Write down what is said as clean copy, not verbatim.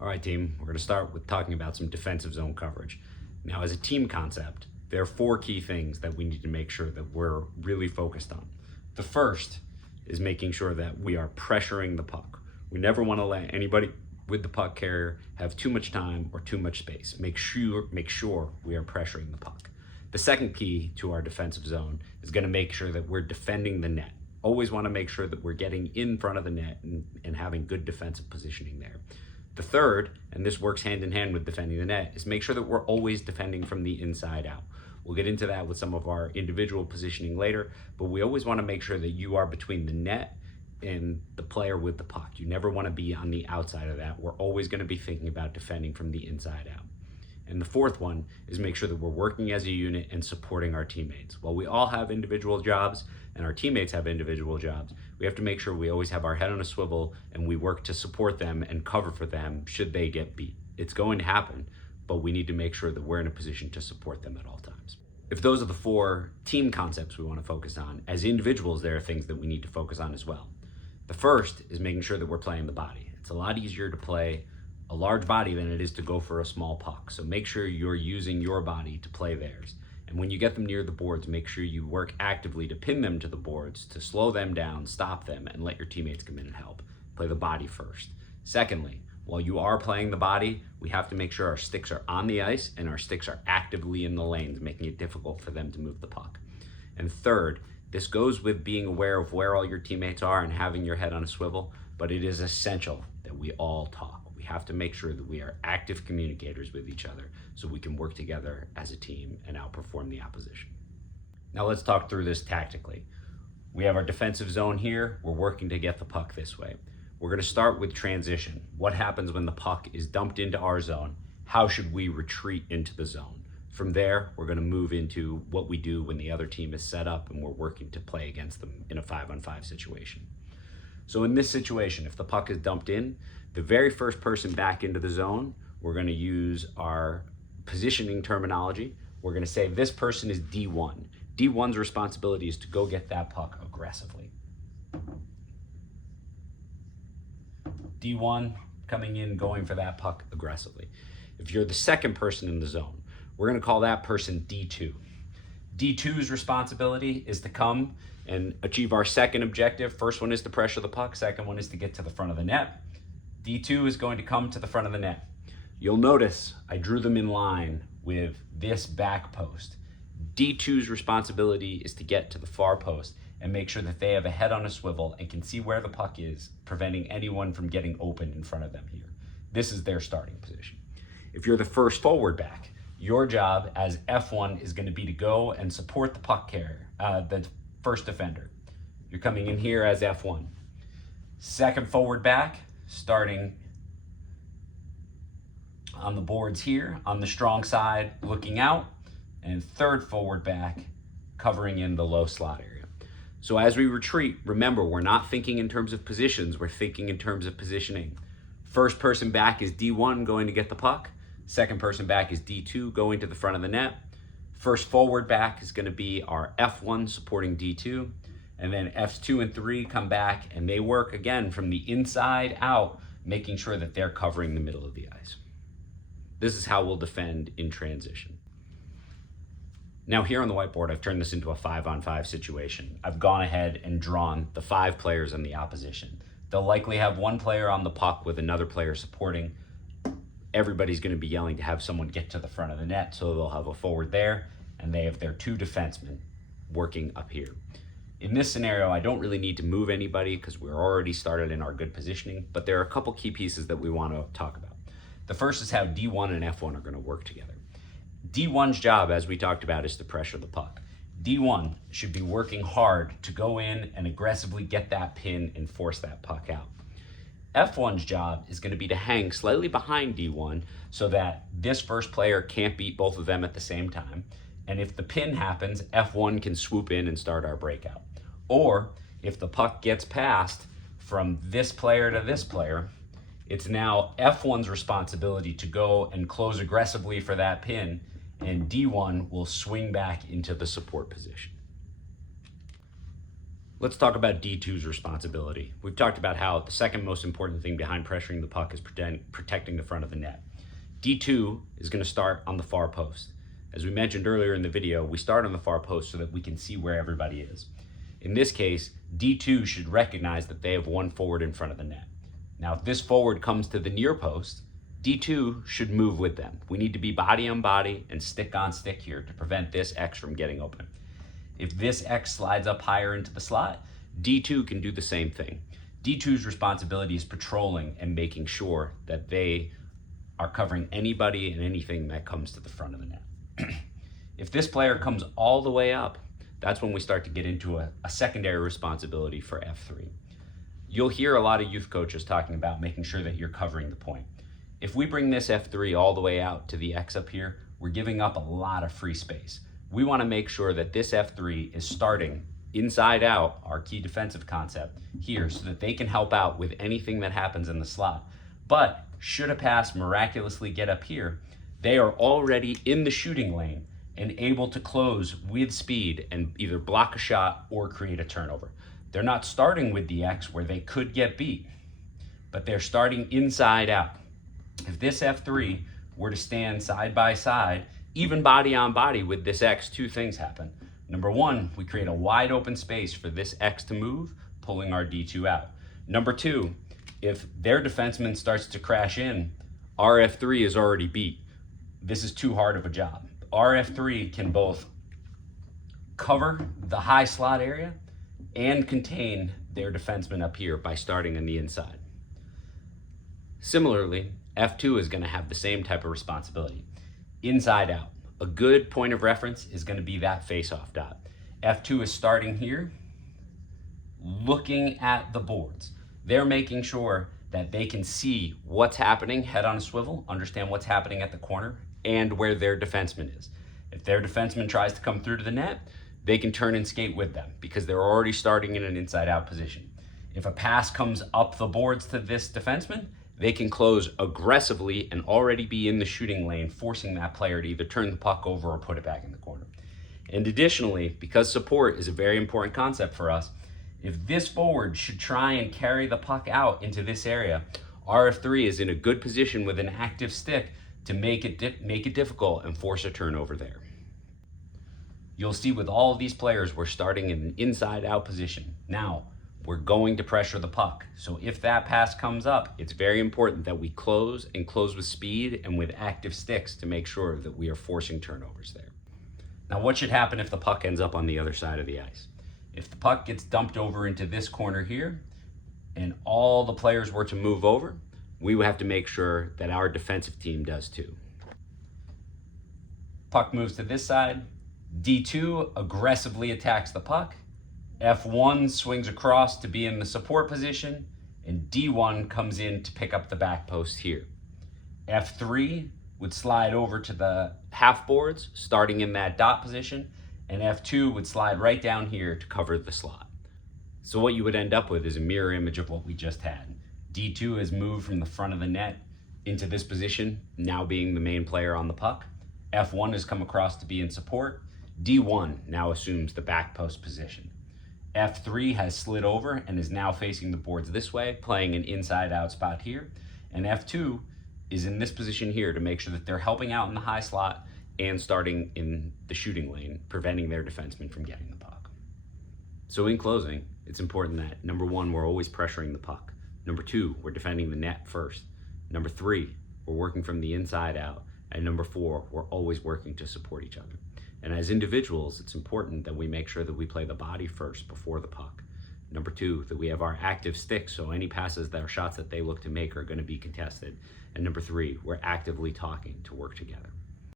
All right, team, we're going to start with talking about some defensive zone coverage. Now, as a team concept, there are 4 key things that we need to make sure that we're really focused on. The first is making sure that we are pressuring the puck. We never want to let anybody with the puck carrier have too much time or too much space. Make sure we are pressuring the puck. The second key to our defensive zone is going to make sure that we're defending the net. Always want to make sure that we're getting in front of the net and having good defensive positioning there. The third, and this works hand in hand with defending the net, is make sure that we're always defending from the inside out. We'll get into that with some of our individual positioning later, but we always want to make sure that you are between the net and the player with the puck. You never want to be on the outside of that. We're always going to be thinking about defending from the inside out. And the fourth one is make sure that we're working as a unit and supporting our teammates. While we all have individual jobs and our teammates have individual jobs, we have to make sure we always have our head on a swivel and we work to support them and cover for them should they get beat. It's going to happen, but we need to make sure that we're in a position to support them at all times. If those are the 4 team concepts we want to focus on, as individuals, there are things that we need to focus on as well. The first is making sure that we're playing the body. It's a lot easier to play a large body than it is to go for a small puck. So make sure you're using your body to play theirs. And when you get them near the boards, make sure you work actively to pin them to the boards, to slow them down, stop them, and let your teammates come in and help. Play the body first. Secondly, while you are playing the body, we have to make sure our sticks are on the ice and our sticks are actively in the lanes, making it difficult for them to move the puck. And third, this goes with being aware of where all your teammates are and having your head on a swivel, but it is essential that we all talk. We have to make sure that we are active communicators with each other so we can work together as a team and outperform the opposition. Now let's talk through this tactically. We have our defensive zone here. We're working to get the puck this way. We're going to start with transition. What happens when the puck is dumped into our zone? How should we retreat into the zone? From there, we're going to move into what we do when the other team is set up and we're working to play against them in a 5-on-5 situation. So in this situation, if the puck is dumped in, the very first person back into the zone, we're going to use our positioning terminology. We're going to say this person is D1. D1's responsibility is to go get that puck aggressively. D1 coming in, going for that puck aggressively. If you're the second person in the zone, we're going to call that person D2. D2's responsibility is to come and achieve our second objective. First one is to pressure the puck. Second one is to get to the front of the net. D2 is going to come to the front of the net. You'll notice I drew them in line with this back post. D2's responsibility is to get to the far post and make sure that they have a head on a swivel and can see where the puck is, preventing anyone from getting open in front of them here. This is their starting position. If you're the first forward back, your job as F1 is going to be to go and support the puck carrier, the first defender. You're coming in here as F1. Second forward back, starting on the boards here, on the strong side, looking out, and third forward back, covering in the low slot area. So as we retreat, remember, we're not thinking in terms of positions, we're thinking in terms of positioning. First person back is D1 going to get the puck. Second person back is D2 going to the front of the net. First forward back is going to be our F1 supporting D2. And then F2 and 3 come back and they work again from the inside out, making sure that they're covering the middle of the ice. This is how we'll defend in transition. Now here on the whiteboard, I've turned this into a 5-on-5 situation. I've gone ahead and drawn the 5 players on the opposition. They'll likely have one player on the puck with another player supporting. Everybody's going to be yelling to have someone get to the front of the net, so they'll have a forward there, and they have their 2 defensemen working up here. In this scenario, I don't really need to move anybody because we're already started in our good positioning, but there are a couple key pieces that we want to talk about. The first is how D1 and F1 are going to work together. D1's job, as we talked about, is to pressure the puck. D1 should be working hard to go in and aggressively get that pin and force that puck out. F1's job is going to be to hang slightly behind D1 so that this first player can't beat both of them at the same time. And if the pin happens, F1 can swoop in and start our breakout. Or if the puck gets passed from this player to this player, it's now F1's responsibility to go and close aggressively for that pin, and D1 will swing back into the support position. Let's talk about D2's responsibility. We've talked about how the second most important thing behind pressuring the puck is protecting the front of the net. D2 is going to start on the far post. As we mentioned earlier in the video, we start on the far post so that we can see where everybody is. In this case, D2 should recognize that they have one forward in front of the net. Now, if this forward comes to the near post, D2 should move with them. We need to be body on body and stick on stick here to prevent this X from getting open. If this X slides up higher into the slot, D2 can do the same thing. D2's responsibility is patrolling and making sure that they are covering anybody and anything that comes to the front of the net. If this player comes all the way up, that's when we start to get into a secondary responsibility for F3. You'll hear a lot of youth coaches talking about making sure that you're covering the point. If we bring this F3 all the way out to the X up here, we're giving up a lot of free space. We want to make sure that this F3 is starting inside out, our key defensive concept here, so that they can help out with anything that happens in the slot. But should a pass miraculously get up here, they are already in the shooting lane and able to close with speed and either block a shot or create a turnover. They're not starting with the X where they could get beat, but they're starting inside out. If this F3 were to stand side by side, even body on body with this X, two things happen. Number one, we create a wide open space for this X to move, pulling our D2 out. Number two, if their defenseman starts to crash in, our F3 is already beat. This is too hard of a job. Our F3 can both cover the high slot area and contain their defenseman up here by starting on the inside. Similarly, F2 is going to have the same type of responsibility. Inside out. A good point of reference is going to be that face-off dot. F2 is starting here, looking at the boards. They're making sure that they can see what's happening, head on a swivel, understand what's happening at the corner, and where their defenseman is. If their defenseman tries to come through to the net, they can turn and skate with them because they're already starting in an inside-out position. If a pass comes up the boards to this defenseman, they can close aggressively and already be in the shooting lane, forcing that player to either turn the puck over or put it back in the corner. And additionally, because support is a very important concept for us, if this forward should try and carry the puck out into this area, RF3 is in a good position with an active stick to make it difficult and force a turnover there. You'll see with all of these players, we're starting in an inside-out position. Now, we're going to pressure the puck. So if that pass comes up, it's very important that we close and close with speed and with active sticks to make sure that we are forcing turnovers there. Now, what should happen if the puck ends up on the other side of the ice? If the puck gets dumped over into this corner here and all the players were to move over, we would have to make sure that our defensive team does too. Puck moves to this side. D2 aggressively attacks the puck. F1 swings across to be in the support position, and D1 comes in to pick up the back post here. F3 would slide over to the half boards, starting in that dot position, and F2 would slide right down here to cover the slot. So what you would end up with is a mirror image of what we just had. D2 has moved from the front of the net into this position, now being the main player on the puck. F1 has come across to be in support. D1 now assumes the back post position. F3 has slid over and is now facing the boards this way, playing an inside-out spot here. And F2 is in this position here to make sure that they're helping out in the high slot and starting in the shooting lane, preventing their defenseman from getting the puck. So in closing, it's important that, number one, we're always pressuring the puck. Number two, we're defending the net first. Number three, we're working from the inside out. And number four, we're always working to support each other. And as individuals, it's important that we make sure that we play the body first before the puck. Number two, that we have our active sticks, so any passes that are shots that they look to make are going to be contested. And number three, we're actively talking to work together.